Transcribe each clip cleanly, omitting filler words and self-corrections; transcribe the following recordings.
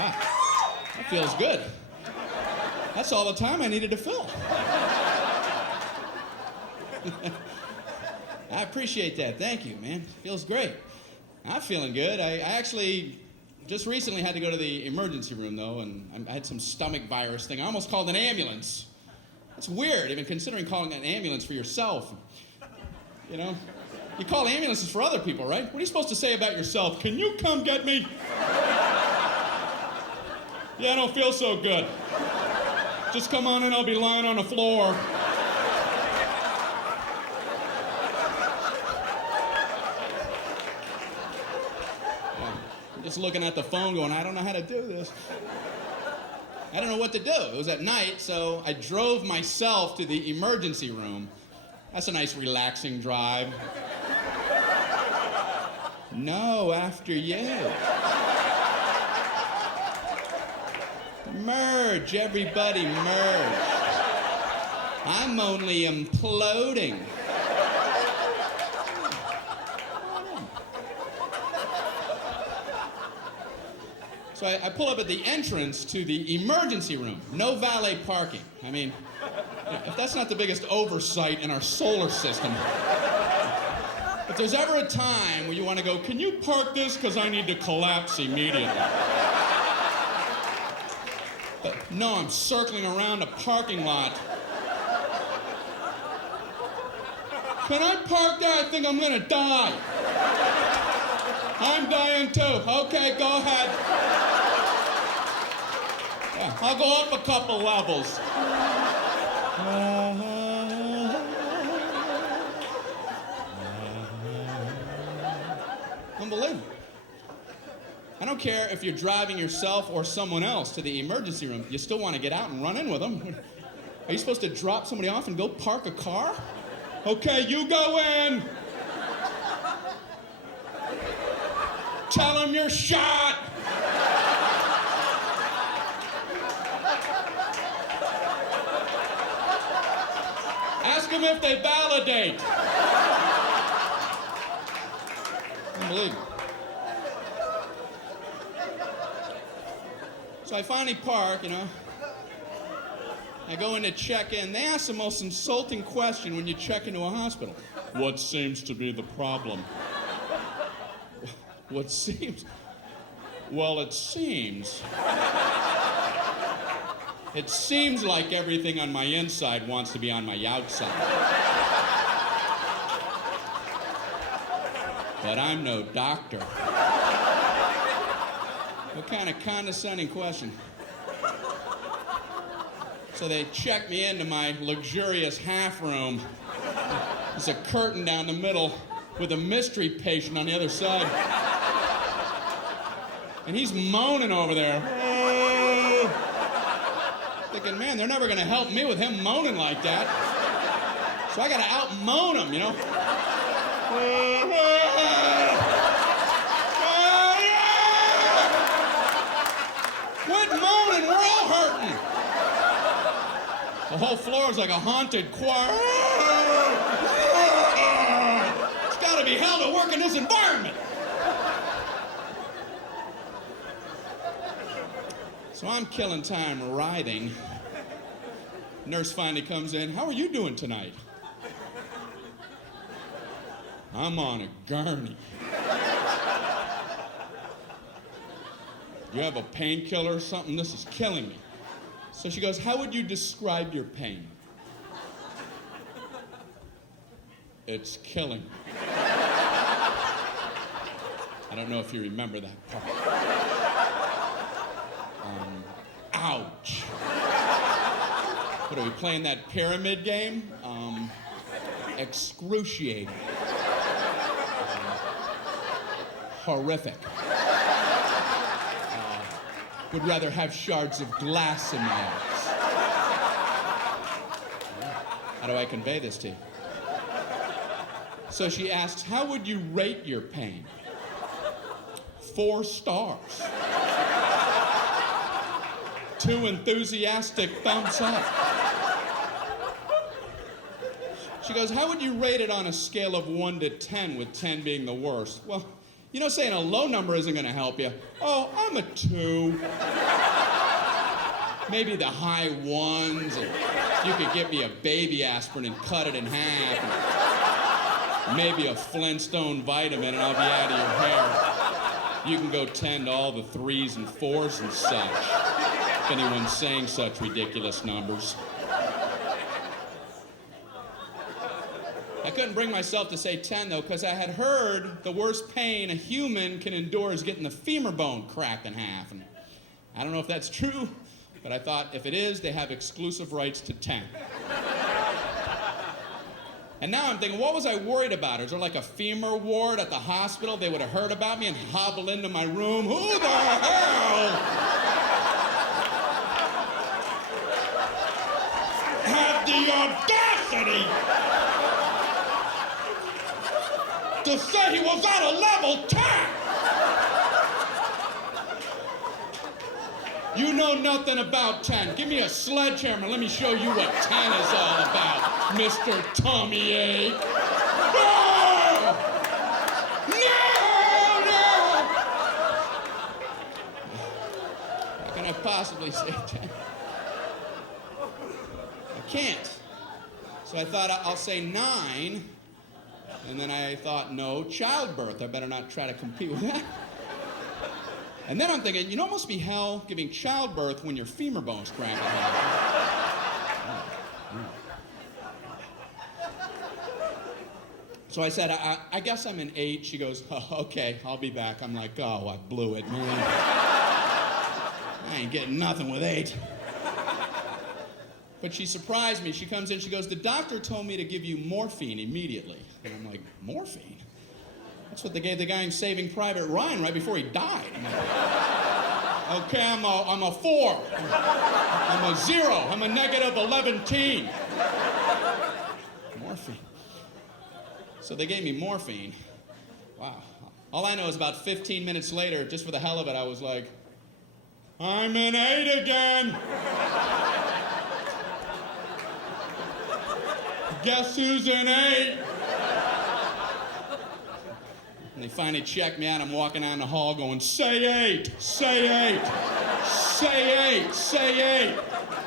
That feels good. That's all the time I needed to fill. I appreciate that. Thank you, man. Feels great. I'm feeling good. I actually just recently had to go to the emergency room, though, and I had some stomach virus thing. I almost called an ambulance. That's weird, even considering calling an ambulance for yourself. You know? You call ambulances for other people, right? What are you supposed to say about yourself? Can you come get me? Yeah, I don't feel so good. Just come on in, I'll be lying on the floor. I'm just looking at the phone going, I don't know how to do this. I don't know what to do. It was at night, so I drove myself to the emergency room. That's a nice, relaxing drive. No, after you. Merge, everybody, merge. I'm only imploding. So I pull up at the entrance to the emergency room. No valet parking. I mean, if that's not the biggest oversight in our solar system. If there's ever a time where you want to go, can you park this because I need to collapse immediately? But no, I'm circling around a parking lot. Can I park there? I think I'm going to die. I'm dying too. Okay, go ahead. Yeah, I'll go up a couple levels. Unbelievable. I don't care if you're driving yourself or someone else to the emergency room. You still want to get out and run in with them. Are you supposed to drop somebody off and go park a car? Okay, you go in. Tell them you're shot. Ask them if they validate. Unbelievable. So I finally park, you know. I go in to check in. They ask the most insulting question when you check into a hospital. What seems to be the problem? What seems? Well, it seems. It seems like everything on my inside wants to be on my outside. But I'm no doctor. What kind of condescending question? So they check me into my luxurious half room. There's a curtain down the middle with a mystery patient on the other side. And he's moaning over there. Thinking, man, they're never going to help me with him moaning like that. So I got to out-moan him, you know. Quit moaning, we're all hurting. The whole floor is like a haunted choir. It's got to be hell to work in this environment. So I'm killing time writhing. Nurse finally comes in. How are you doing tonight? I'm on a gurney. You have a painkiller or something? This is killing me. So she goes, how would you describe your pain? It's killing me. I don't know if you remember that part. Ouch. What are we playing, that pyramid game? Excruciating. Horrific. Would rather have shards of glass in my eyes. How do I convey this to you? So she asks, how would you rate your pain? 4 stars. 2 enthusiastic thumbs up. She goes, how would you rate it on a scale of 1 to 10, with 10 being the worst? Well, You know, saying a low number isn't going to help you. Oh, I'm a 2. Maybe the high 1s, and you could get me a baby aspirin and cut it in half. And maybe a Flintstone vitamin, and I'll be out of your hair. You can go 10 to all the 3s and 4s and such, if anyone's saying such ridiculous numbers. I couldn't bring myself to say 10, though, because I had heard the worst pain a human can endure is getting the femur bone cracked in half. And I don't know if that's true, but I thought if it is, they have exclusive rights to 10. And now I'm thinking, what was I worried about? Is there like a femur ward at the hospital? They would have heard about me and hobbled into my room. Who the hell had the audacity to say he was at a level 10? You know nothing about 10. Give me a sledgehammer. Let me show you what 10 is all about, Mr. Tommy Ache. No! No! No! How can I possibly say 10? I can't. So I thought I'll say 9. And then I thought, no, childbirth. I better not try to compete with that. And then I'm thinking, you know, it must be hell giving childbirth when your femur bone's cracked. So I said, I guess I'm an 8. She goes, oh, okay, I'll be back. I'm like, oh, I blew it, man. I ain't getting nothing with 8. But she surprised me. She comes in, she goes, the doctor told me to give you morphine immediately. And I'm like, morphine? That's what they gave the guy in Saving Private Ryan right before he died. I'm like, okay, I'm a 4. I'm a 0. I'm a negative 11-teen. Morphine. So they gave me morphine. Wow. All I know is about 15 minutes later, just for the hell of it, I was like, I'm an 8 again. Guess who's an 8? And they finally checked me out. I'm walking down the hall going, say 8, say 8, say 8, say 8.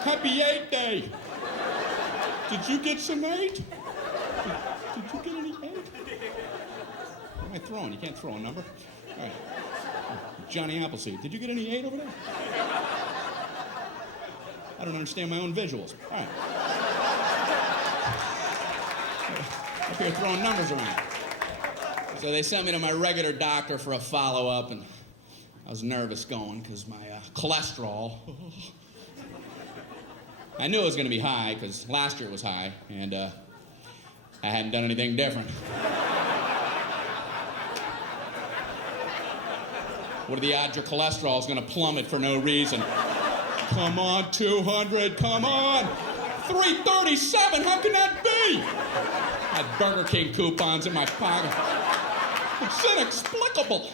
Happy 8 day. Did you get some 8? Did you get any 8? What am I throwing? You can't throw a number. All right. Johnny Appleseed. Did you get any 8 over there? I don't understand my own visuals. All right. Up here throwing numbers around. So they sent me to my regular doctor for a follow-up, and I was nervous going because my cholesterol. I knew it was going to be high because last year it was high, and I hadn't done anything different. What are the odds your cholesterol is going to plummet for no reason? Come on, 200, come on! 337, how can that be? I had Burger King coupons in my pocket. It's inexplicable.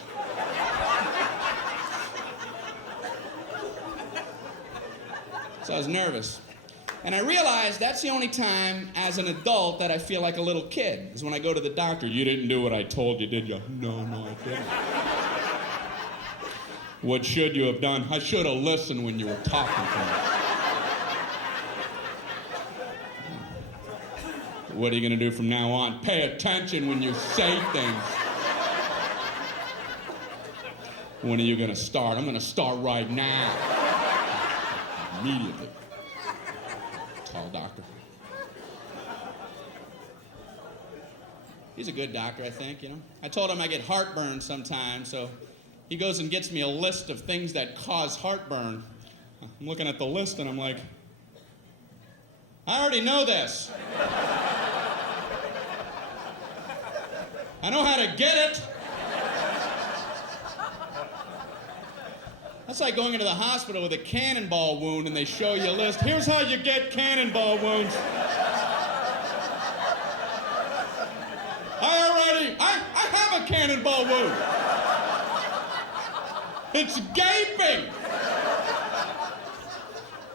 So I was nervous. And I realized that's the only time as an adult that I feel like a little kid, is when I go to the doctor. You didn't do what I told you, did you? No, I didn't. What should you have done? I should have listened when you were talking to me. What are you going to do from now on? Pay attention when you say things. When are you going to start? I'm going to start right now. Immediately. Tall doctor. He's a good doctor, I think, you know. I told him I get heartburn sometimes, so he goes and gets me a list of things that cause heartburn. I'm looking at the list and I'm like, I already know this. I know how to get it. That's like going into the hospital with a cannonball wound and they show you a list. Here's how you get cannonball wounds. I have a cannonball wound. It's gaping.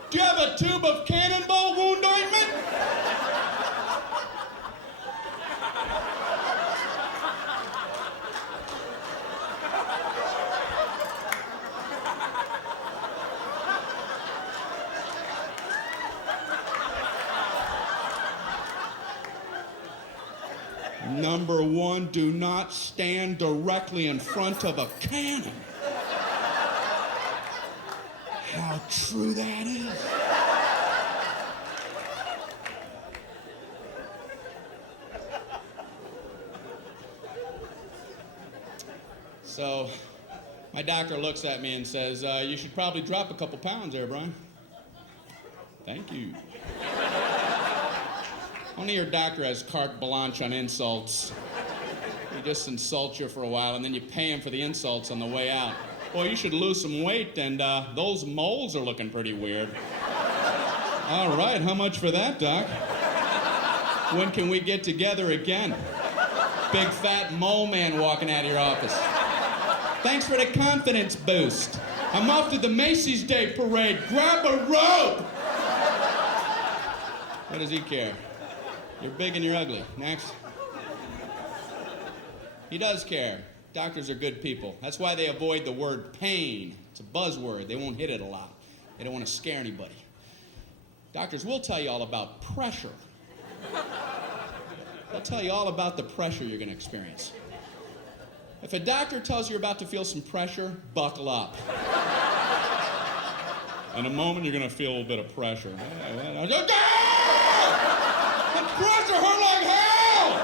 Do you have a tube of cannonball wound ointment? Number one, do not stand directly in front of a cannon. How true that is. So, my doctor looks at me and says, you should probably drop a couple pounds there, Brian. Thank you. Only your doctor has carte blanche on insults. He just insults you for a while, and then you pay him for the insults on the way out. Boy, you should lose some weight, and those moles are looking pretty weird. All right, how much for that, Doc? When can we get together again? Big fat mole man walking out of your office. Thanks for the confidence boost. I'm off to the Macy's Day Parade. Grab a rope! What does he care? You're big and you're ugly. Next. He does care. Doctors are good people. That's why they avoid the word pain. It's a buzzword. They won't hit it a lot. They don't want to scare anybody. Doctors will tell you all about pressure. They'll tell you all about the pressure you're going to experience. If a doctor tells you you're about to feel some pressure, buckle up. In a moment, you're going to feel a little bit of pressure. The pressure hurt like hell!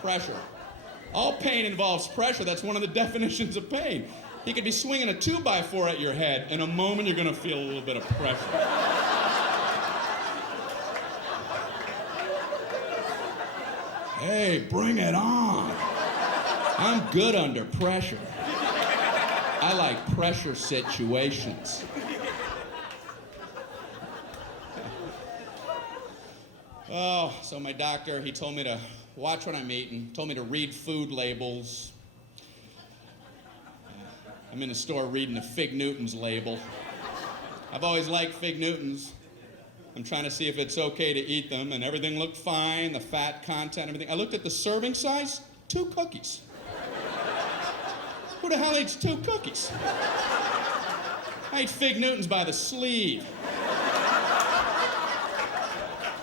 Pressure. All pain involves pressure. That's one of the definitions of pain. He could be swinging a 2x4 at your head. In a moment, you're going to feel a little bit of pressure. Hey, bring it on. I'm good under pressure. I like pressure situations. Oh, so my doctor, he told me to watch what I'm eating, told me to read food labels. I'm in the store reading a Fig Newton's label. I've always liked Fig Newtons. I'm trying to see if it's okay to eat them, and everything looked fine, the fat content, everything. I looked at the serving size, 2 cookies. Who the hell eats 2 cookies? I eat Fig Newtons by the sleeve.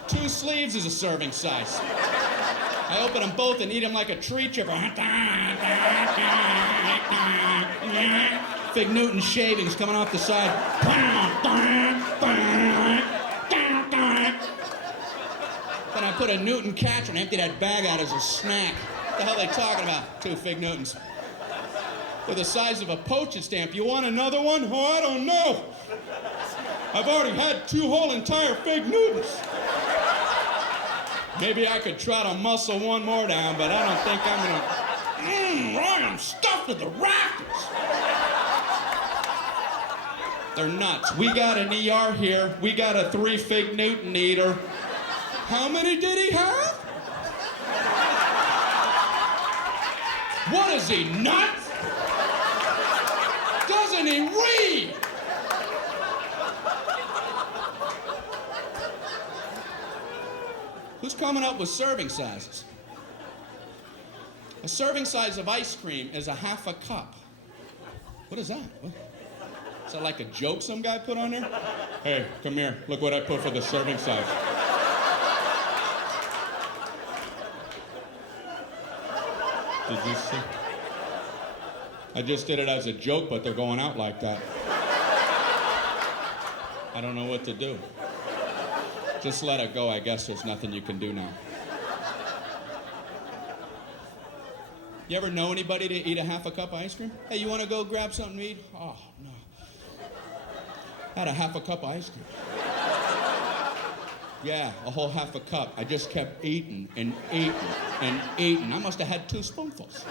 2 sleeves is a serving size. I open them both and eat them like a tree chipper. Fig Newton shavings coming off the side. Then I put a Newton catcher and empty that bag out as a snack. What the hell are they talking about? 2 Fig Newtons. They're the size of a postage stamp. You want another one? Oh, I don't know. I've already had 2 whole entire Fig Newtons. Maybe I could try to muscle one more down, but I don't think I'm gonna. Right, I'm stuffed to the rafters. They're nuts. We got an ER here. We got a 3 Fig Newton eater. How many did he have? What is he, nuts? Doesn't he read? Who's coming up with serving sizes? A serving size of ice cream is a 1/2 cup. What is that? What? Is that like a joke some guy put on there? Hey, come here. Look what I put for the serving size. Did you see? I just did it as a joke, but they're going out like that. I don't know what to do. Just let it go. I guess there's nothing you can do now. You ever know anybody to eat a 1/2 cup of ice cream? Hey, you want to go grab something to eat? Oh, no. I had a 1/2 cup of ice cream. Yeah, a whole 1/2 cup. I just kept eating and eating and eating. I must have had 2 spoonfuls.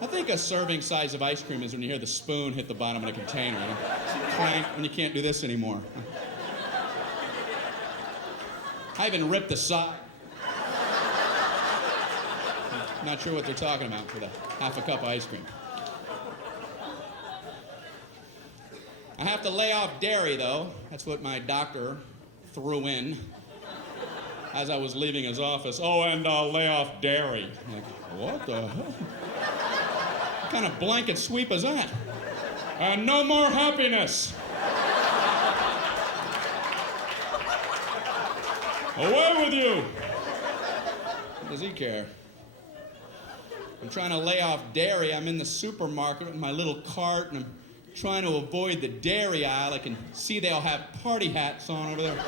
I think a serving size of ice cream is when you hear the spoon hit the bottom of the container. You know? Clank, and you can't do this anymore. I even ripped the side. Not sure what they're talking about for the 1/2 cup of ice cream. I have to lay off dairy, though. That's what my doctor threw in as I was leaving his office. Oh, and lay off dairy. I'm like, what the hell? What kind of blanket sweep is that? No more happiness. Away with you! What does he care? I'm trying to lay off dairy. I'm in the supermarket with my little cart, and I'm trying to avoid the dairy aisle. I can see they all have party hats on over there.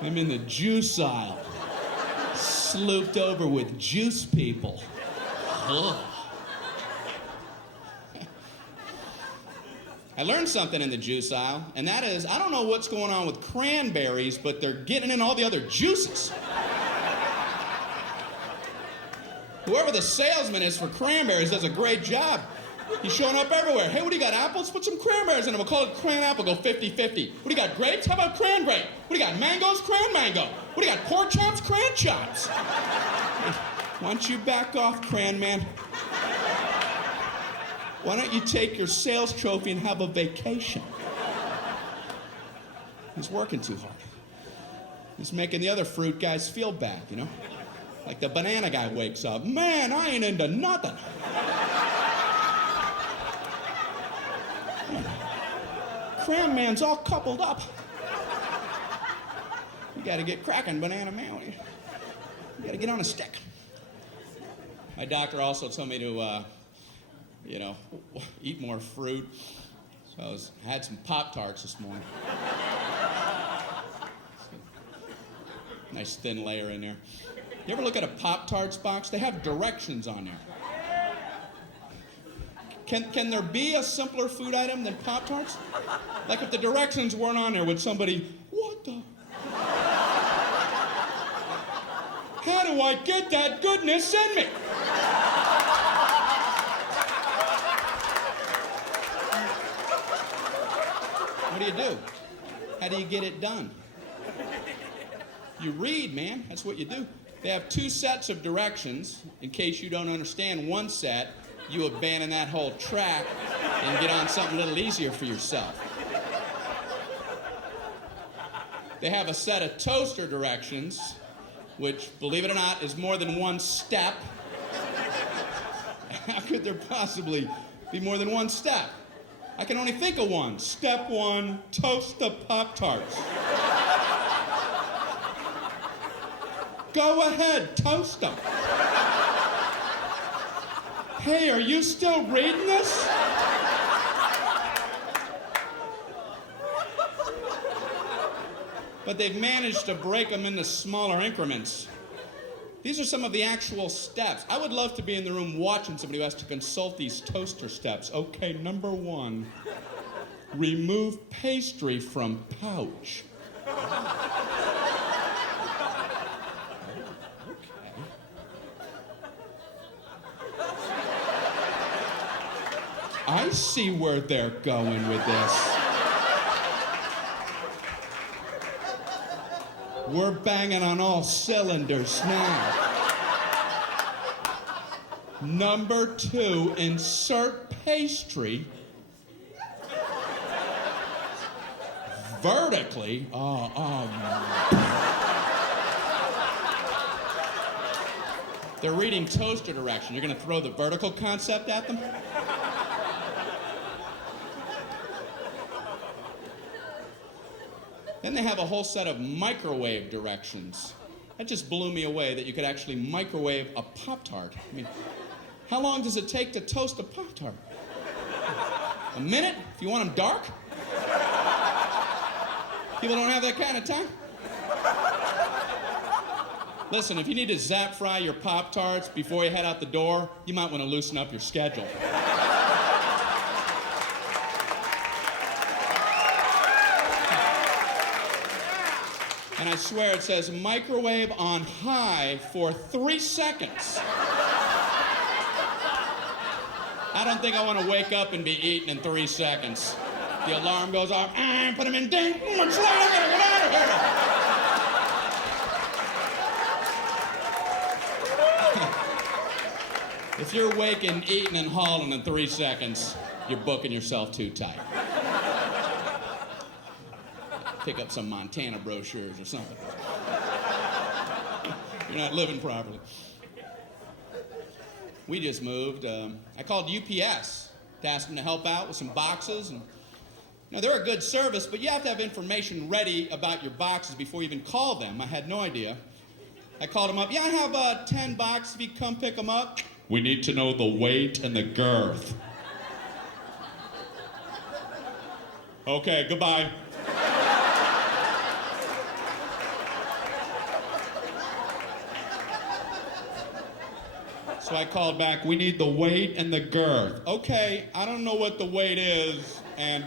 I'm in the juice aisle, slooped over with juice people. Ugh. I learned something in the juice aisle, and that is, I don't know what's going on with cranberries, but they're getting in all the other juices. Whoever the salesman is for cranberries does a great job. He's showing up everywhere. Hey, what do you got, apples? Put some cranberries in them. We'll call it cran apple, go 50-50. What do you got, grapes? How about cran grape? What do you got, mangoes? Cran mango. What do you got, pork chops? Cran chops. Why don't you back off, cran man? Why don't you take your sales trophy and have a vacation? He's working too hard. He's making the other fruit guys feel bad, you know? Like the banana guy wakes up, man, I ain't into nothing. Cram man's all coupled up. You gotta get cracking, banana man. You gotta get on a stick. My doctor also told me to, eat more fruit. So I had some Pop-Tarts this morning. Nice thin layer in there. You ever look at a Pop-Tarts box? They have directions on there. Can there be a simpler food item than Pop-Tarts? Like if the directions weren't on there, would somebody, what the? How do I get that goodness in me? What do you do? How do you get it done? You read, man. That's what you do. They have 2 sets of directions. In case you don't understand one set, you abandon that whole track and get on something a little easier for yourself. They have a set of toaster directions, which, believe it or not, is more than 1 step. How could there possibly be more than 1 step? I can only think of one. Step 1, toast the Pop-Tarts. Go ahead, toast them. Hey, are you still reading this? But they've managed to break them into smaller increments. These are some of the actual steps. I would love to be in the room watching somebody who has to consult these toaster steps. Okay, number 1, remove pastry from pouch. I see where they're going with this. We're banging on all cylinders now. Number 2, insert pastry vertically. They're reading toaster direction. You're going to throw the vertical concept at them? Then they have a whole set of microwave directions. That just blew me away that you could actually microwave a Pop-Tart. I mean, how long does it take to toast a Pop-Tart? A minute? If you want them dark? People don't have that kind of time. Listen, if you need to zap fry your Pop-Tarts before you head out the door, you might want to loosen up your schedule. And I swear it says microwave on high for 3 seconds. I don't think I want to wake up and be eating in 3 seconds. The alarm goes off, put them in ding, it's late, I gotta get out of here. If you're waking, eating, and hauling in 3 seconds, you're booking yourself too tight. Pick up some Montana brochures or something. You're not living properly. We just moved. I called UPS. to ask them to help out with some boxes. And they're a good service, but you have to have information ready about your boxes before you even call them. I had no idea. I called them up. Yeah, I have 10 boxes if you come pick them up. We need to know the weight and the girth. Okay, goodbye. So I called back, we need the weight and the girth. Okay, I don't know what the weight is, and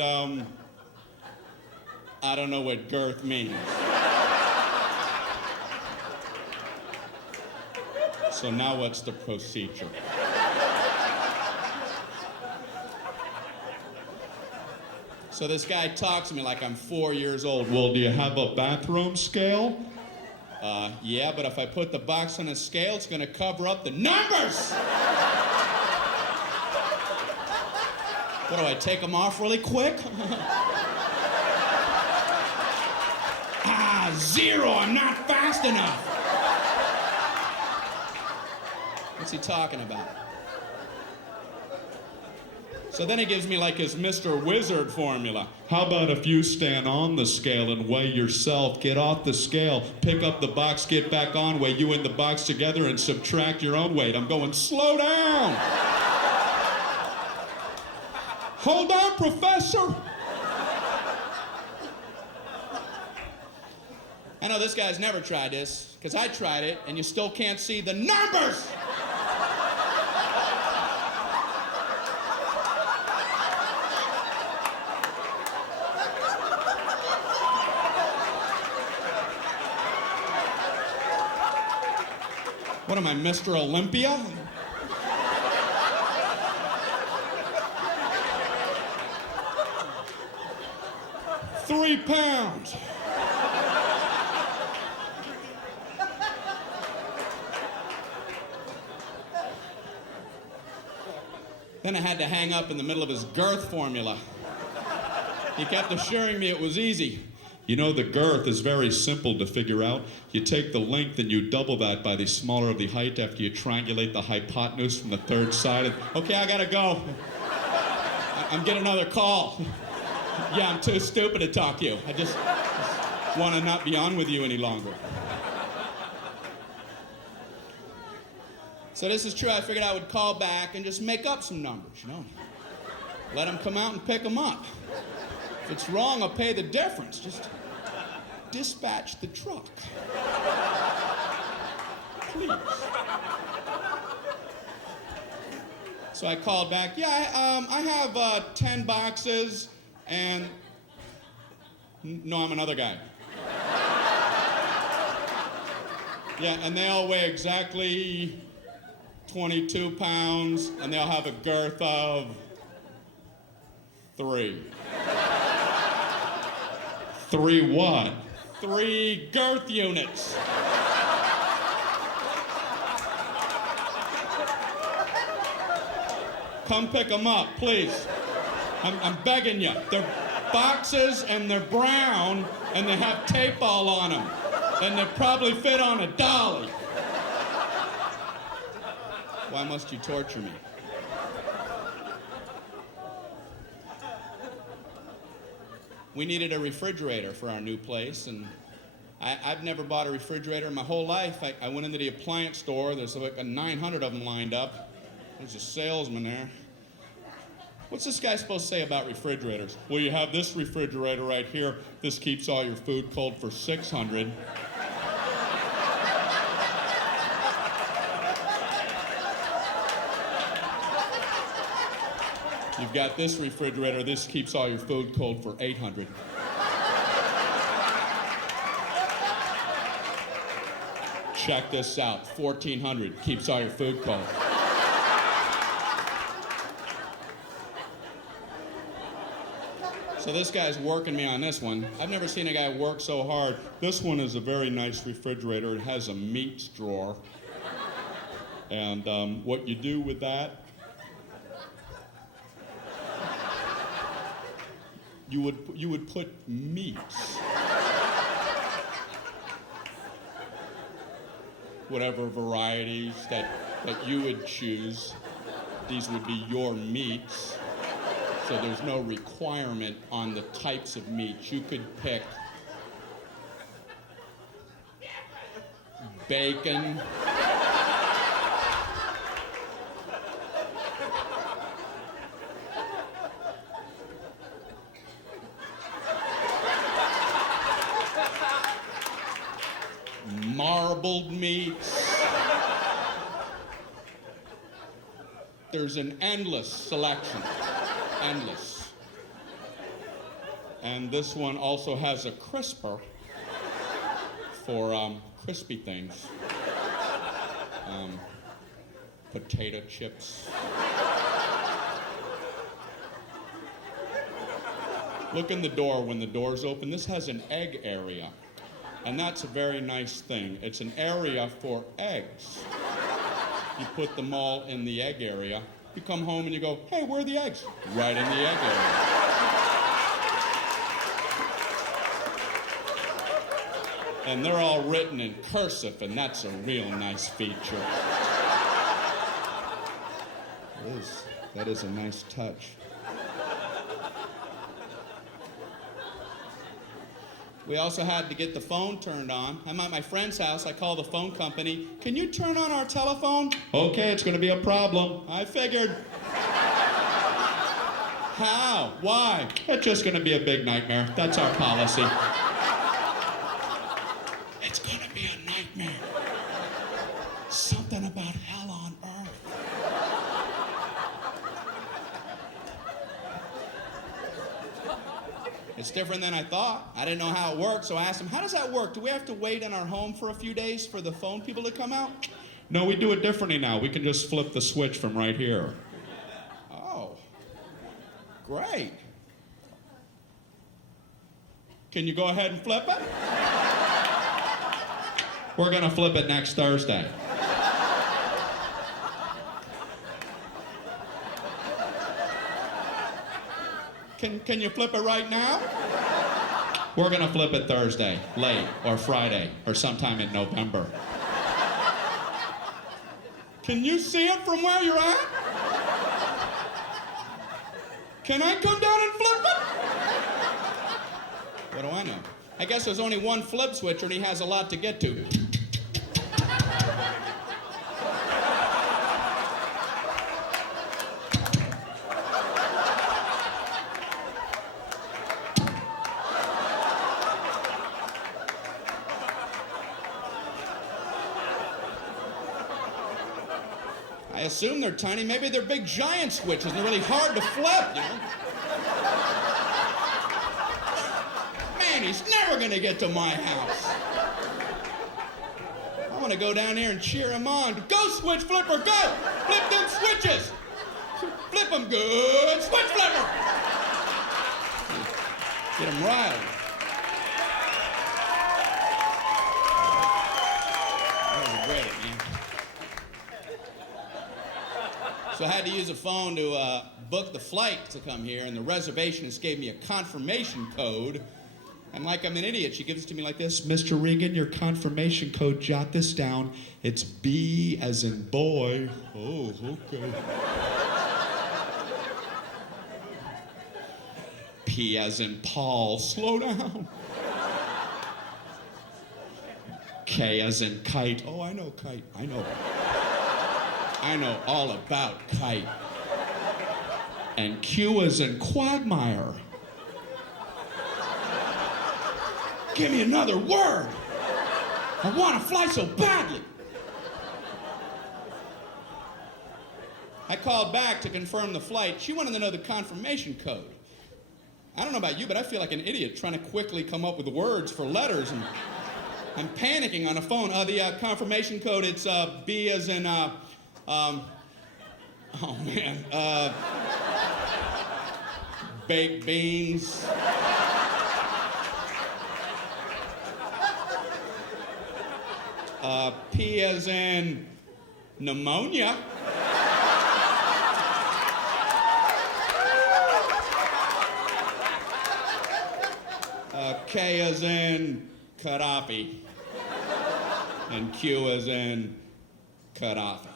I don't know what girth means. So now what's the procedure? So this guy talks to me like I'm 4 years old. Well, do you have a bathroom scale? Yeah, but if I put the box on a scale, it's going to cover up the numbers! What do I take them off really quick? 0, I'm not fast enough. What's he talking about? So then he gives me like his Mr. Wizard formula. How about if you stand on the scale and weigh yourself, get off the scale, pick up the box, get back on, weigh you and the box together and subtract your own weight. I'm going, slow down. Hold on, Professor. I know this guy's never tried this, because I tried it, and you still can't see the numbers. What am I, Mr. Olympia? £3. Then I had to hang up in the middle of his girth formula. He kept assuring me it was easy. You know, the girth is very simple to figure out. You take the length and you double that by the smaller of the height after you triangulate the hypotenuse from the third side. Okay, I gotta go. I'm getting another call. Yeah, I'm too stupid to talk to you. I just want to not be on with you any longer. So this is true. I figured I would call back and just make up some numbers, Let them come out and pick them up. If it's wrong, I'll pay the difference. Just dispatch the truck. Please. So I called back. Yeah, I have 10 boxes, and... No, I'm another guy. Yeah, and they all weigh exactly 22 pounds, and they'll have a girth of 3. 3 what? 3 girth units. Come pick them up, please. I'm begging you. They're boxes, and they're brown, and they have tape all on them. And they probably fit on a dolly. Why must you torture me? We needed a refrigerator for our new place, and I've never bought a refrigerator in my whole life. I went into the appliance store. There's like 900 of them lined up. There's a salesman there. What's this guy supposed to say about refrigerators? Well, you have this refrigerator right here. This keeps all your food cold for 600. You've got this refrigerator. This keeps all your food cold for 800. Check this out. 1400 keeps all your food cold. So this guy's working me on this one. I've never seen a guy work so hard. This one is a very nice refrigerator. It has a meats drawer. And what you do with that, you would put meats. Whatever varieties that you would choose. These would be your meats. So there's no requirement on the types of meats. You could pick bacon, marbled meats. There's an endless selection. Endless. And this one also has a crisper for crispy things. Potato chips. Look in the door when the door's open. This has an egg area. And that's a very nice thing. It's an area for eggs. You put them all in the egg area. You come home and you go, hey, where are the eggs? Right in the egg area. And they're all written in cursive, and that's a real nice feature. It is. That is a nice touch. We also had to get the phone turned on. I'm at my friend's house. I call the phone company. Can you turn on our telephone? Okay, it's going to be a problem. I figured. How? Why? It's just going to be a big nightmare. That's our policy. It's going to be a nightmare. Something about hell on earth. It's different than I thought. I didn't know how it worked, so I asked him, how does that work? Do we have to wait in our home for a few days for the phone people to come out? No, we do it differently now. We can just flip the switch from right here. Oh, great. Can you go ahead and flip it? We're going to flip it next Thursday. Can you flip it right now? We're going to flip it Thursday, late, or Friday, or sometime in November. Can you see it from where you're at? Can I come down and flip it? What do I know? I guess there's only one flip switcher and he has a lot to get to. I assume they're tiny. Maybe they're big giant switches and they're really hard to flip, you know? Man, he's never gonna get to my house. I want to go down here and cheer him on. Go, switch flipper, go! Flip them switches! Flip them good! Switch flipper! Get him riled. That was great, man. So I had to use a phone to book the flight to come here, and the reservationist gave me a confirmation code. And like I'm an idiot, she gives it to me like this. Mr. Regan, your confirmation code, jot this down. It's B as in boy. Oh, okay. P as in Paul. Slow down. K as in kite. Oh, I know kite. I know all about kite. And Q as in quagmire. Give me another word. I want to fly so badly. I called back to confirm the flight. She wanted to know the confirmation code. I don't know about you, but I feel like an idiot trying to quickly come up with words for letters, and I'm panicking on the phone. The confirmation code, it's B as in, oh man, baked beans. P as in pneumonia. K as in Gaddafi. And Q as in Gaddafi.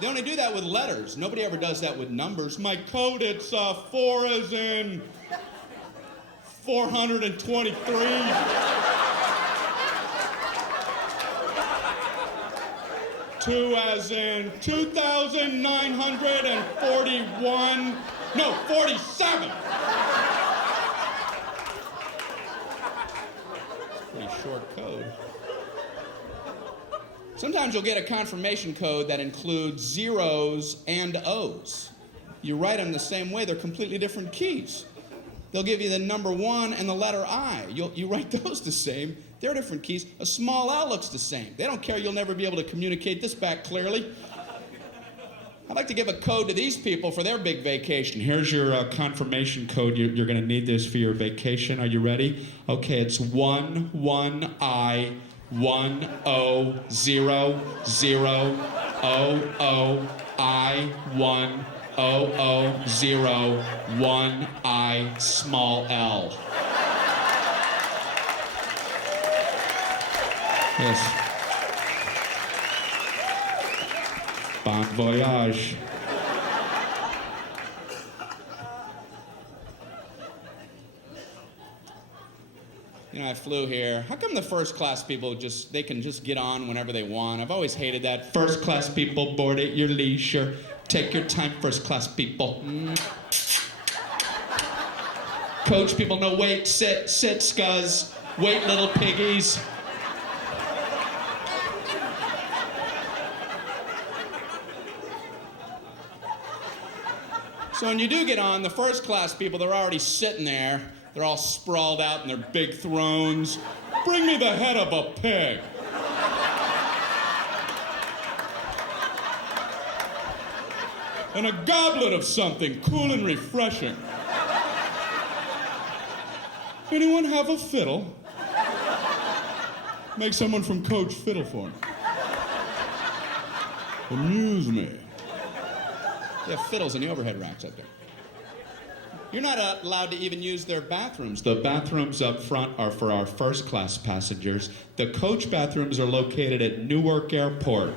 They only do that with letters. Nobody ever does that with numbers. My code, it's 4 as in 423. 2 as in 2,941. No, 47. Pretty short code. Sometimes you'll get a confirmation code that includes zeros and O's. You write them the same way, they're completely different keys. They'll give you the number 1 and the letter I. You write those the same, they're different keys. A small L looks the same. They don't care, you'll never be able to communicate this back clearly. I'd like to give a code to these people for their big vacation. Here's your confirmation code. You're going to need this for your vacation. Are you ready? Okay, it's 1I 10000I10001I small L. Yes. Bon voyage. You know, I flew here. How come the first class people they can just get on whenever they want? I've always hated that. First class people, board at your leisure. Take your time, first class people. Coach people, no wait, sit, scuzz. Wait, little piggies. So when you do get on, the first class people, they're already sitting there. They're all sprawled out in their big thrones. Bring me the head of a pig. And a goblet of something cool and refreshing. Anyone have a fiddle? Make someone from Coach fiddle for me. Amuse me. They have fiddles in the overhead racks up there. You're not allowed to even use their bathrooms. The bathrooms up front are for our first class passengers. The coach bathrooms are located at Newark Airport.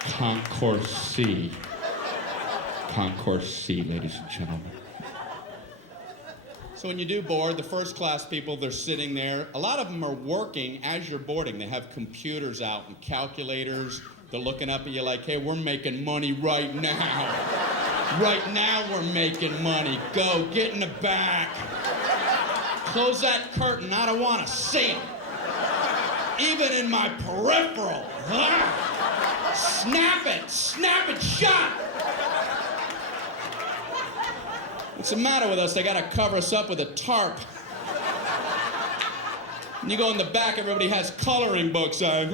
Concourse C. Concourse C, ladies and gentlemen. So when you do board, the first class people, they're sitting there. A lot of them are working as you're boarding. They have computers out and calculators. They're looking up at you like, hey, we're making money right now. Right now we're making money. Go, get in the back. Close that curtain. I don't want to see it. Even in my peripheral. Snap it shut. What's the matter with us? They got to cover us up with a tarp. And you go in the back, everybody has coloring books. Hey,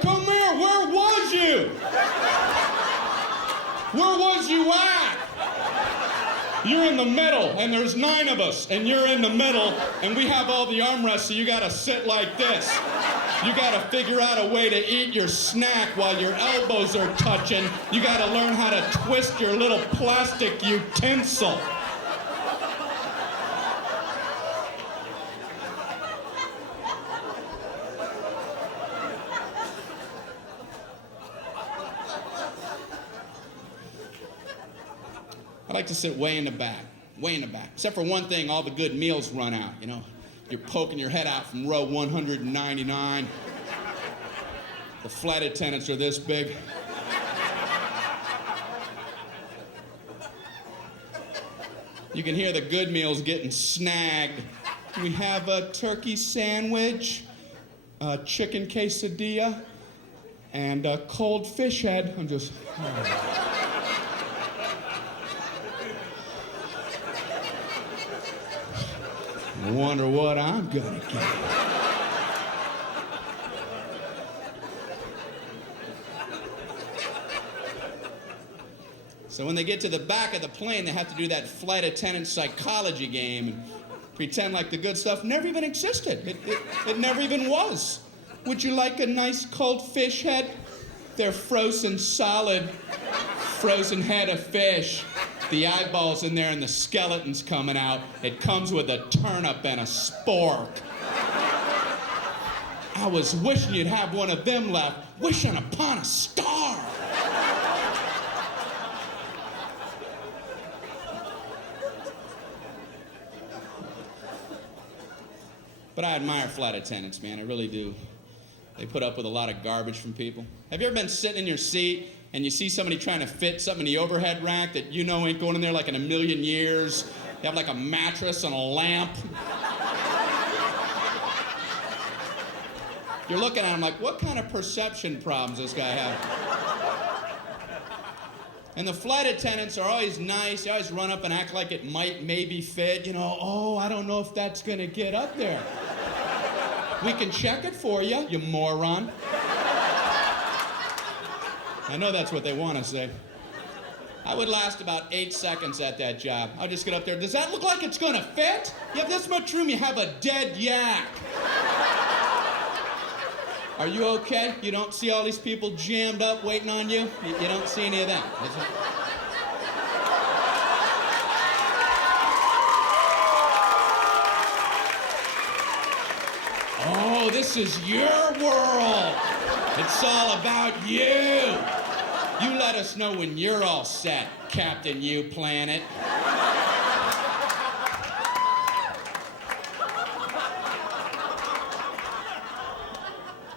come here, where was you? Where was you at? You're in the middle, and there's 9 of us, and you're in the middle, and we have all the armrests, so you gotta sit like this. You gotta figure out a way to eat your snack while your elbows are touching. You gotta learn how to twist your little plastic utensil. I like to sit way in the back. Except for one thing, all the good meals run out, you know. You're poking your head out from row 199. The flight attendants are this big. You can hear the good meals getting snagged. We have a turkey sandwich, a chicken quesadilla, and a cold fish head. I'm just... I wonder what I'm gonna get. So when they get to the back of the plane, they have to do that flight attendant psychology game and pretend like the good stuff never even existed. It never even was. Would you like a nice cold fish head? They're frozen solid, frozen head of fish. The eyeballs in there and the skeleton's coming out. It comes with a turnip and a spork. I was wishing you'd have one of them left, wishing upon a star. But I admire flight attendants, man, I really do. They put up with a lot of garbage from people. Have you ever been sitting in your seat and you see somebody trying to fit something in the overhead rack that you know ain't going in there like in a million years? They have like a mattress and a lamp. You're looking at him like, what kind of perception problems does this guy have? And the flight attendants are always nice. They always run up and act like it might maybe fit. You know, oh, I don't know if that's going to get up there. We can check it for you, you moron. I know that's what they want to say. I would last about 8 seconds at that job. I'd just get up there. Does that look like it's going to fit? You have this much room, you have a dead yak. Are you okay? You don't see all these people jammed up waiting on you? You don't see any of them. Oh, this is your world. It's all about you. You let us know when you're all set, Captain You Planet.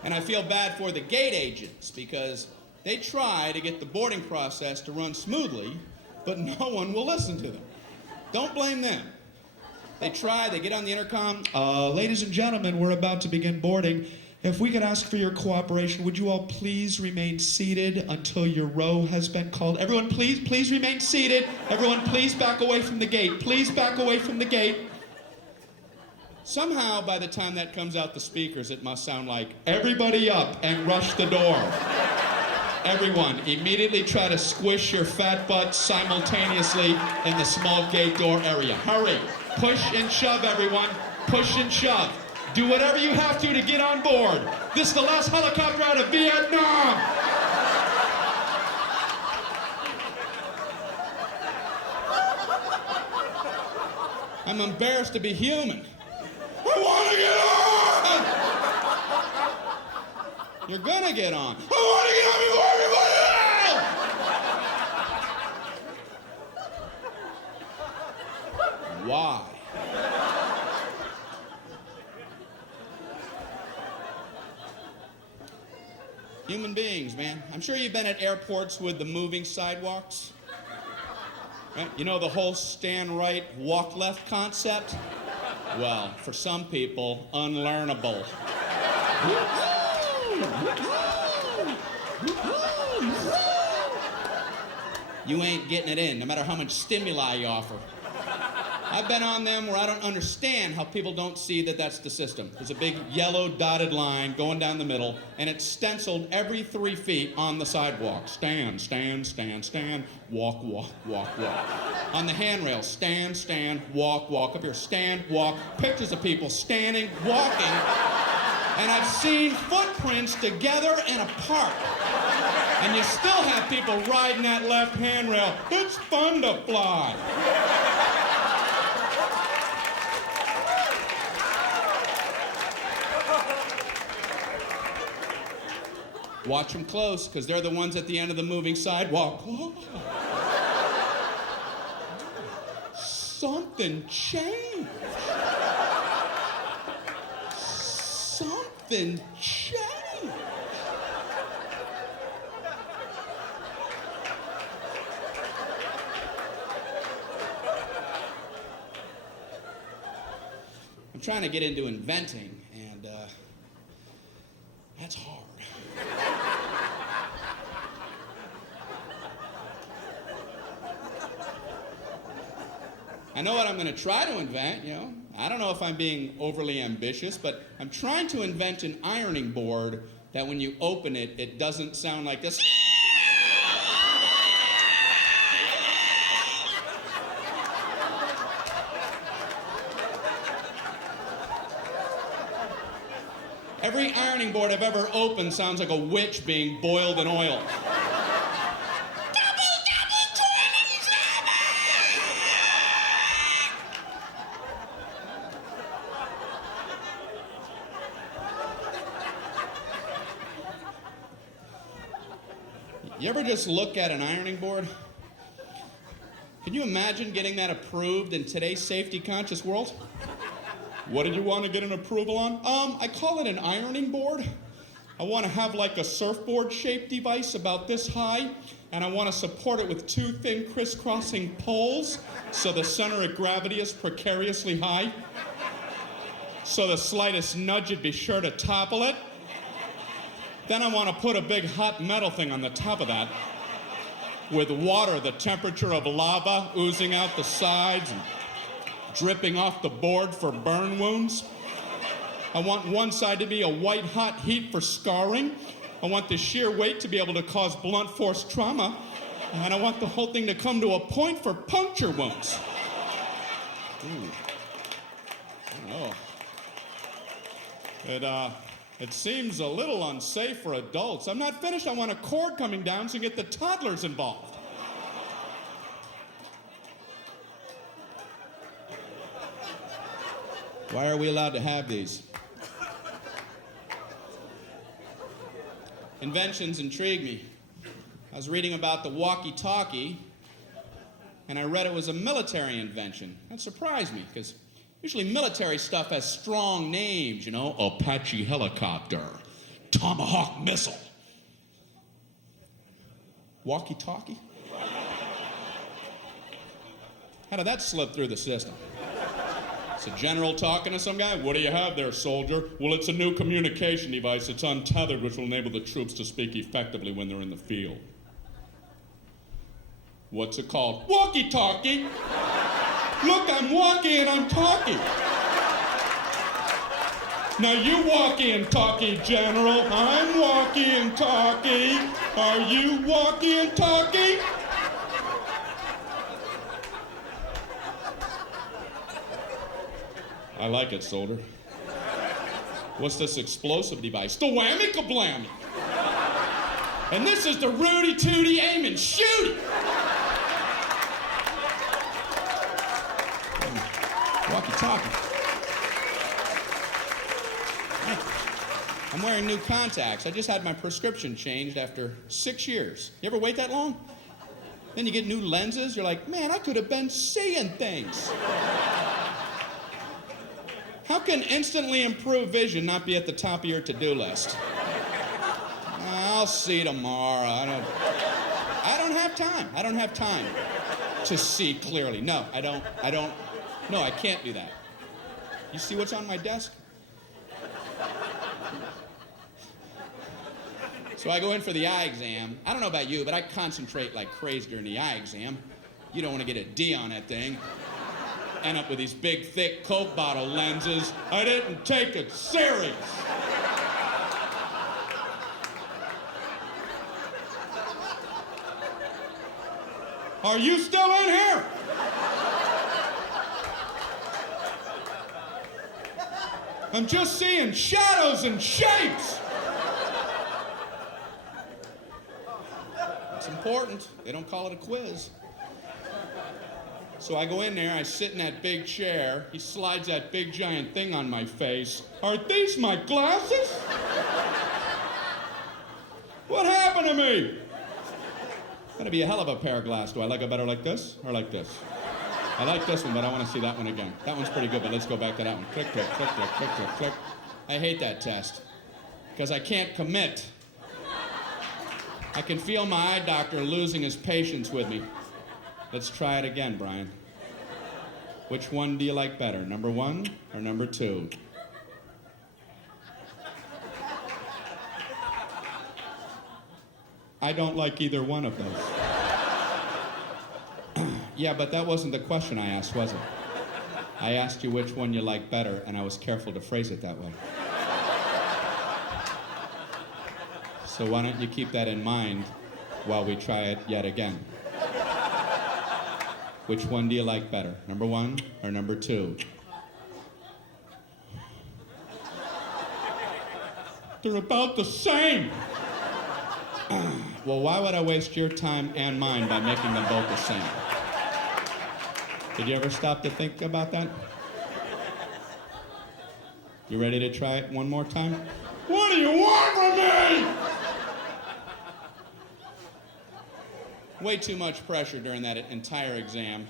And I feel bad for the gate agents because they try to get the boarding process to run smoothly, but no one will listen to them. Don't blame them. They try, they get on the intercom. Ladies and gentlemen, we're about to begin boarding. If we could ask for your cooperation, would you all please remain seated until your row has been called? Everyone, please remain seated. Everyone, please back away from the gate. Please back away from the gate. Somehow, by the time that comes out the speakers, it must sound like, everybody up and rush the door. Everyone, immediately try to squish your fat butt simultaneously in the small gate door area. Hurry. Push and shove, everyone. Push and shove. Do whatever you have to get on board. This is the last helicopter out of Vietnam. I'm embarrassed to be human. I want to get on! You're gonna get on. I want to get on before everybody else! Why? Human beings, man. I'm sure you've been at airports with the moving sidewalks. Right? You know the whole stand right, walk left concept? Well, for some people, unlearnable. You ain't getting it in, no matter how much stimuli you offer. I've been on them where I don't understand how people don't see that that's the system. There's a big yellow dotted line going down the middle, and it's stenciled every 3 feet on the sidewalk. Stand, stand, stand, stand, walk, walk, walk, walk. On the handrail, stand, stand, walk, walk. Up here, stand, walk. Pictures of people standing, walking, and I've seen footprints together and apart. And you still have people riding that left handrail. It's fun to fly. Watch them close, because they're the ones at the end of the moving sidewalk. Whoa. Something changed. Something changed. I'm trying to get into inventing, and that's hard. I know what I'm going to try to invent, you know. I don't know if I'm being overly ambitious, but I'm trying to invent an ironing board that when you open it, it doesn't sound like this. Every ironing board I've ever opened sounds like a witch being boiled in oil. You ever just look at an ironing board? Can you imagine getting that approved in today's safety-conscious world? What did you want to get an approval on? I call it an ironing board. I want to have like a surfboard-shaped device about this high, and I want to support it with 2 thin crisscrossing poles so the center of gravity is precariously high. So the slightest nudge would be sure to topple it. Then I want to put a big hot metal thing on the top of that with water, the temperature of lava oozing out the sides and dripping off the board for burn wounds. I want one side to be a white hot heat for scarring. I want the sheer weight to be able to cause blunt force trauma. And I want the whole thing to come to a point for puncture wounds. Ooh. I don't know. It seems a little unsafe for adults. I'm not finished. I want a cord coming down so you get the toddlers involved. Why are we allowed to have these? Inventions intrigue me. I was reading about the walkie-talkie, and I read it was a military invention. That surprised me, because usually military stuff has strong names, you know, Apache helicopter, Tomahawk missile. Walkie-talkie? How did that slip through the system? It's a general talking to some guy. What do you have there, soldier? Well, it's a new communication device. It's untethered, which will enable the troops to speak effectively when they're in the field. What's it called? Walkie-talkie. Look, I'm walkie and I'm talkie. Now you walkie and talkie, General. I'm walkie and talkie. Are you walkie and talkie? I like it, soldier. What's this explosive device? The whammy-kablammy. And this is the Rudy-Tooty aim and shoot. Walkie-talkie. I'm wearing new contacts. I just had my prescription changed after 6 years. You ever wait that long? Then you get new lenses. You're like, man, I could have been seeing things. How can instantly improved vision not be at the top of your to-do list? I'll see tomorrow. I don't have time. I don't have time to see clearly. No, I don't. No, I can't do that. You see what's on my desk? So I go in for the eye exam. I don't know about you, but I concentrate like crazy during the eye exam. You don't want to get a D on that thing. End up with these big, thick Coke bottle lenses. I didn't take it serious. Are you still in here? I'm just seeing shadows and shapes. It's important. They don't call it a quiz. So I go in there, I sit in that big chair, he slides that big giant thing on my face. Are these my glasses? What happened to me? That'd be a hell of a pair of glasses. Do I like it better like this or like this? I like this one, but I want to see that one again. That one's pretty good, but let's go back to that one. Click, click, click, click, click, click, click. I hate that test because I can't commit. I can feel my eye doctor losing his patience with me. Let's try it again, Brian. Which one do you like better, number 1 or number 2? I don't like either one of those. Yeah, but that wasn't the question I asked, was it? I asked you which one you like better, and I was careful to phrase it that way. So why don't you keep that in mind while we try it yet again? Which one do you like better, number 1 or number 2? They're about the same. Well, why would I waste your time and mine by making them both the same? Did you ever stop to think about that? You ready to try it one more time? What do you want from me? Way too much pressure during that entire exam.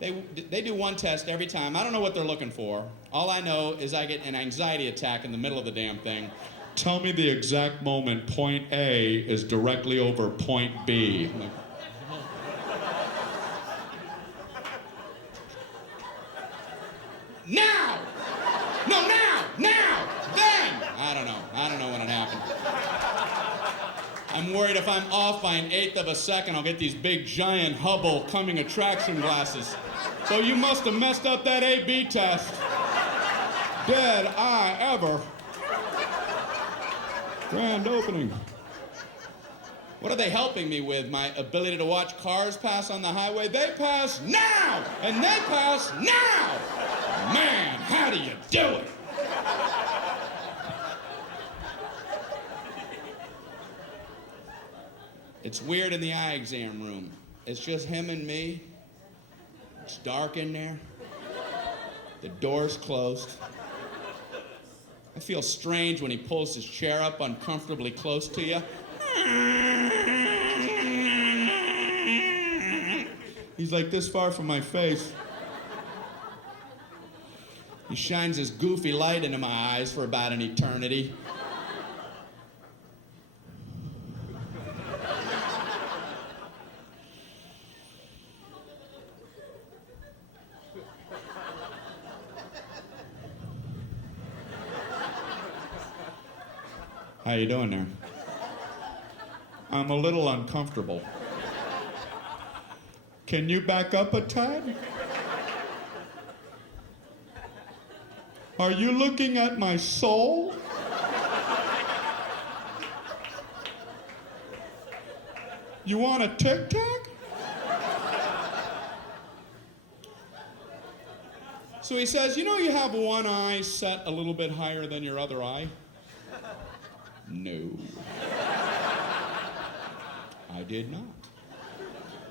They do one test every time. I don't know what they're looking for. All I know is I get an anxiety attack in the middle of the damn thing. Tell me the exact moment point A is directly over point B. I'm like, now! No, now! Now! Then! I don't know when it happened. I'm worried if I'm off by an eighth of a second, I'll get these big, giant Hubble coming attraction glasses. So you must have messed up that A-B test. Did I ever? Grand opening. What are they helping me with? My ability to watch cars pass on the highway? They pass now! And they pass now! Man, how do you do it? It's weird in the eye exam room. It's just him and me. It's dark in there. The door's closed. I feel strange when he pulls his chair up uncomfortably close to you. He's like this far from my face. He shines his goofy light into my eyes for about an eternity. How you doing there? I'm a little uncomfortable. Can you back up a tad? Are you looking at my soul? You want a Tic Tac? So he says, you know you have one eye set a little bit higher than your other eye? No. I did not.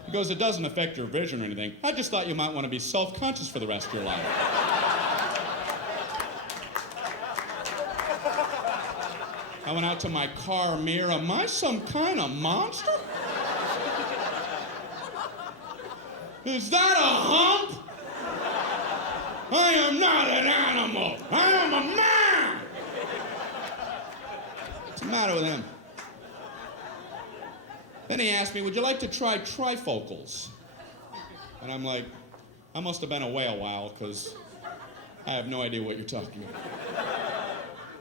He goes, it doesn't affect your vision or anything. I just thought you might want to be self-conscious for the rest of your life. I went out to my car mirror. Am I some kind of monster? Is that a hump? I am not an animal. I am a man. What's the matter with him? Then he asked me, would you like to try trifocals? And I'm like, I must have been away a while because I have no idea what you're talking about.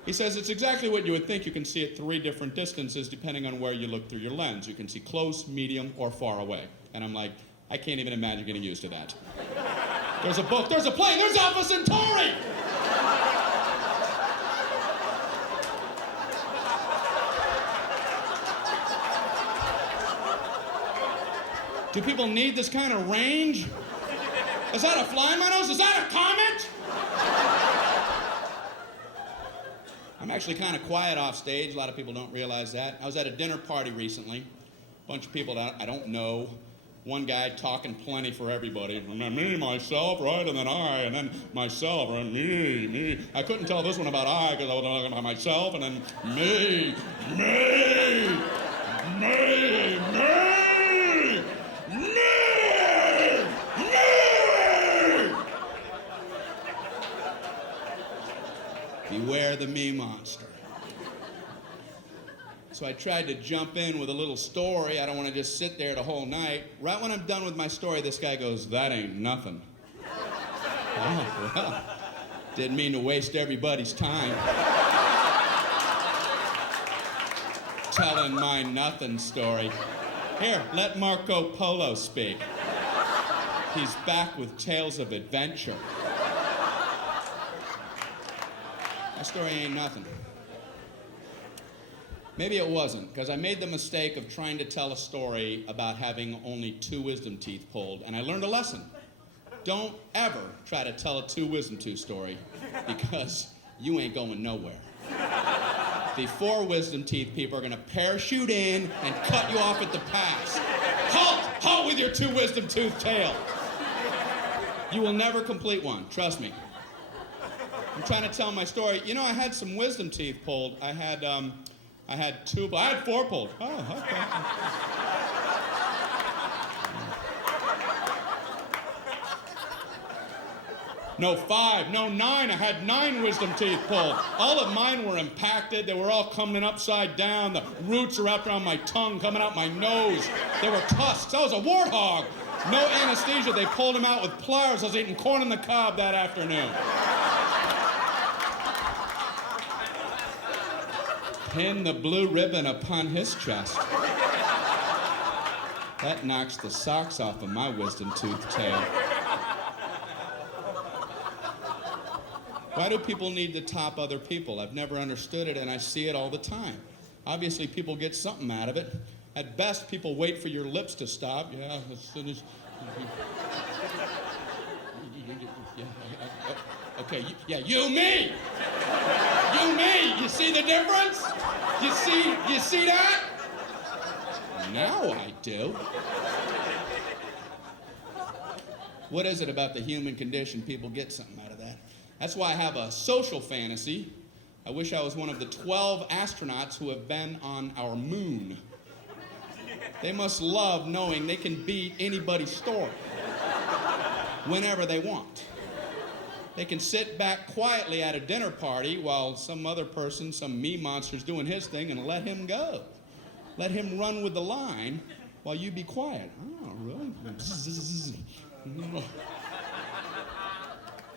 He says, it's exactly what you would think. You can see at 3 different distances depending on where you look through your lens. You can see close, medium, or far away. And I'm like, I can't even imagine getting used to that. There's a book, there's a plane, there's Alpha Centauri! Do people need this kind of range? Is that a fly on my nose? Is that a comet? I'm actually kind of quiet off stage. A lot of people don't realize that. I was at a dinner party recently. A bunch of people that I don't know. One guy talking plenty for everybody. And then me, myself, right? And then I, and then myself, and me. I couldn't tell this one about I because I was talking about myself, and then me. Beware the me monster. So I tried to jump in with a little story. I don't want to just sit there the whole night. Right when I'm done with my story, this guy goes, that ain't nothing. Oh, well, didn't mean to waste everybody's time. Telling my nothing story. Here, let Marco Polo speak. He's back with tales of adventure. My story ain't nothing. Maybe it wasn't, because I made the mistake of trying to tell a story about having only 2 wisdom teeth pulled, and I learned a lesson. Don't ever try to tell a 2 wisdom tooth story, because you ain't going nowhere. The 4 wisdom teeth people are going to parachute in and cut you off at the pass. Halt! Halt with your 2 wisdom tooth tale. You will never complete one, trust me. I'm trying to tell my story. You know, I had some wisdom teeth pulled. I had 4 pulled. Oh, okay. No 5, no 9. I had 9 wisdom teeth pulled. All of mine were impacted. They were all coming upside down. The roots are wrapped around my tongue, coming out my nose. They were tusks. I was a warthog. No anesthesia. They pulled him out with pliers. I was eating corn on the cob that afternoon. Pin the blue ribbon upon his chest. That knocks the socks off of my wisdom tooth tail. Why do people need to top other people? I've never understood it, and I see it all the time. Obviously, people get something out of it. At best, people wait for your lips to stop. Yeah, as soon as... Okay, you, me! You, me! You see the difference? You see that? Now I do. What is it about the human condition? People get something out of that. That's why I have a social fantasy. I wish I was one of the 12 astronauts who have been on our moon. They must love knowing they can beat anybody's story whenever they want. They can sit back quietly at a dinner party while some other person, some me monster's doing his thing, and let him go. Let him run with the line while you be quiet. Oh, really?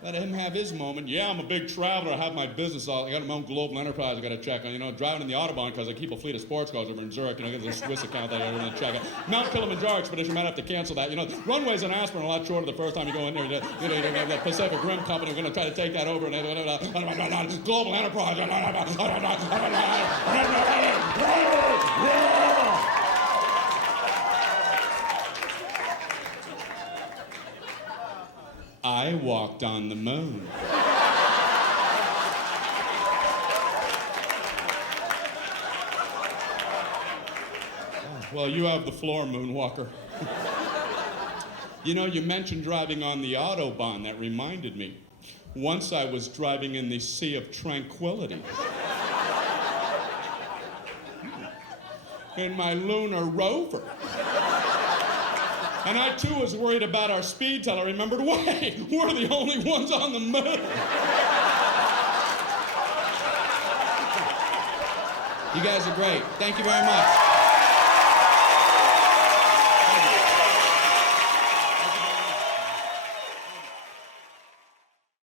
Let him have his moment. Yeah, I'm a big traveler. I have my business. I got my own global enterprise I got to check on. Driving in the Autobahn because I keep a fleet of sports cars over in Zurich. I got a Swiss account that I want to check out. Mount Kilimanjaro expedition, might have to cancel that. Runways in Aspen are a lot shorter the first time you go in there. The Pacific Rim Company, we're going to try to take that over. Global enterprise. I walked on the moon. Well, you have the floor, Moonwalker. You mentioned driving on the Autobahn. That reminded me. Once I was driving in the Sea of Tranquility. In my lunar rover. And I, too, was worried about our speed till I remembered, wait, we're the only ones on the moon. You guys are great. Thank you very much.